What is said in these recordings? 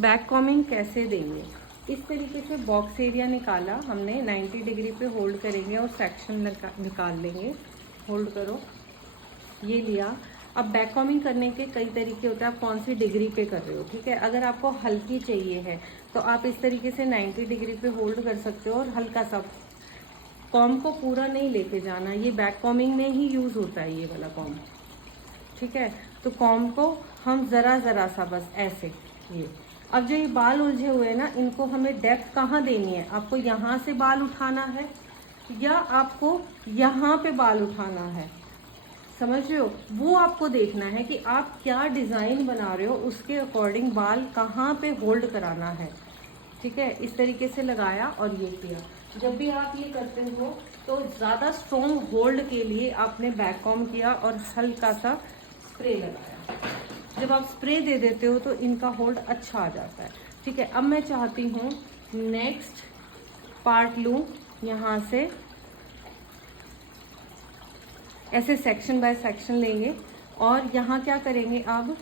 Back combing कैसे देंगे, इस तरीके से बॉक्स एरिया निकाला हमने, 90 डिग्री पे होल्ड करेंगे और सेक्शन निकाल लेंगे। होल्ड करो, ये लिया। अब बैक कॉमिंग करने के कई तरीके होते हैं, आप कौन सी डिग्री पे कर रहे हो, ठीक है। अगर आपको हल्की चाहिए है तो आप इस तरीके से 90 डिग्री पे होल्ड कर सकते हो और हल्का सा, कॉम को पूरा नहीं लेके जाना, ये बैक कॉमिंग में ही यूज़ होता है ये वाला कॉम, ठीक है। तो कॉम को हम ज़रा ज़रा सा बस ऐसे, ये अब जो ये बाल उलझे हुए हैं ना, इनको हमें डेप्थ कहाँ देनी है, आपको यहाँ से बाल उठाना है या आपको यहाँ पे बाल उठाना है, समझ रहे हो, वो आपको देखना है कि आप क्या डिज़ाइन बना रहे हो, उसके अकॉर्डिंग बाल कहाँ पे होल्ड कराना है, ठीक है। इस तरीके से लगाया और ये किया। जब भी आप ये करते हो तो ज़्यादा स्ट्रॉन्ग होल्ड के लिए आपने बैक कॉम किया और हल्का सा स्प्रे लगाया। जब आप स्प्रे दे देते हो तो इनका होल्ड अच्छा आ जाता है, ठीक है। अब मैं चाहती हूँ नेक्स्ट पार्ट लूँ, यहाँ से ऐसे सेक्शन बाय सेक्शन लेंगे और यहाँ क्या करेंगे, अब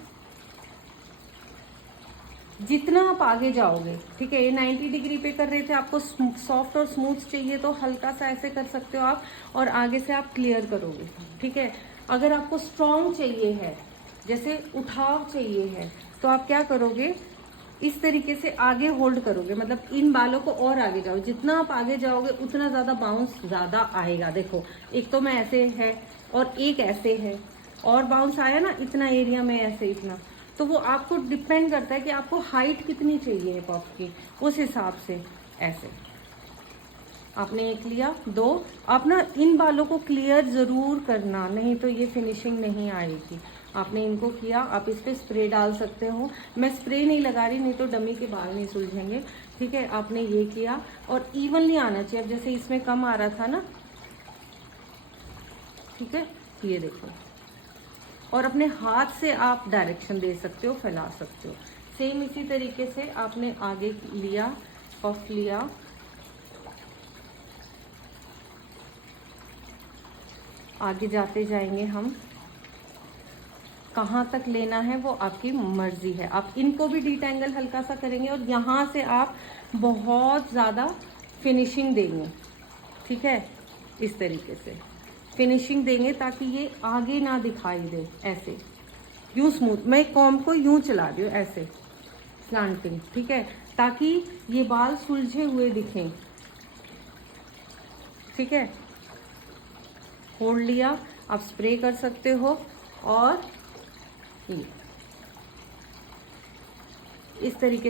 जितना आप आगे जाओगे, ठीक है, ये 90 डिग्री पे कर रहे थे, आपको सॉफ्ट और स्मूथ चाहिए तो हल्का सा ऐसे कर सकते हो आप, और आगे से आप क्लियर करोगे, ठीक है। अगर आपको स्ट्रॉन्ग चाहिए है, जैसे उठाव चाहिए है, तो आप क्या करोगे, इस तरीके से आगे होल्ड करोगे, मतलब इन बालों को और आगे जाओ, जितना आप आगे जाओगे उतना ज़्यादा बाउंस ज़्यादा आएगा। देखो, एक तो मैं ऐसे है और एक ऐसे है, और बाउंस आया ना इतना एरिया में, ऐसे इतना, तो वो आपको डिपेंड करता है कि आपको हाइट कितनी चाहिए है पफ की, उस हिसाब से ऐसे। आपने एक लिया, दो, आप ना इन बालों को क्लियर ज़रूर करना, नहीं तो ये फिनिशिंग नहीं आएगी। आपने इनको किया, आप इस पर स्प्रे डाल सकते हो, मैं स्प्रे नहीं लगा रही, नहीं तो डमी के बाल नहीं सुलझेंगे, ठीक है। आपने ये किया और इवनली आना चाहिए, अब जैसे इसमें कम आ रहा था ना, ठीक है, ये देखो, और अपने हाथ से आप डायरेक्शन दे सकते हो, फैला सकते हो। सेम इसी तरीके से आपने आगे लिया, पफ लिया, आगे जाते जाएंगे हम, कहाँ तक लेना है वो आपकी मर्जी है। आप इनको भी डिटेंगल हल्का सा करेंगे और यहाँ से आप बहुत ज़्यादा फिनिशिंग देंगे, ठीक है, इस तरीके से फिनिशिंग देंगे ताकि ये आगे ना दिखाई दे, ऐसे यूँ स्मूथ, मैं कॉम्ब को यूँ चला रही हूँ ऐसे स्लांटिंग, ठीक है, ताकि ये बाल सुलझे हुए दिखें, ठीक है। होल्ड लिया, आप स्प्रे कर सकते हो और ये इस तरीके से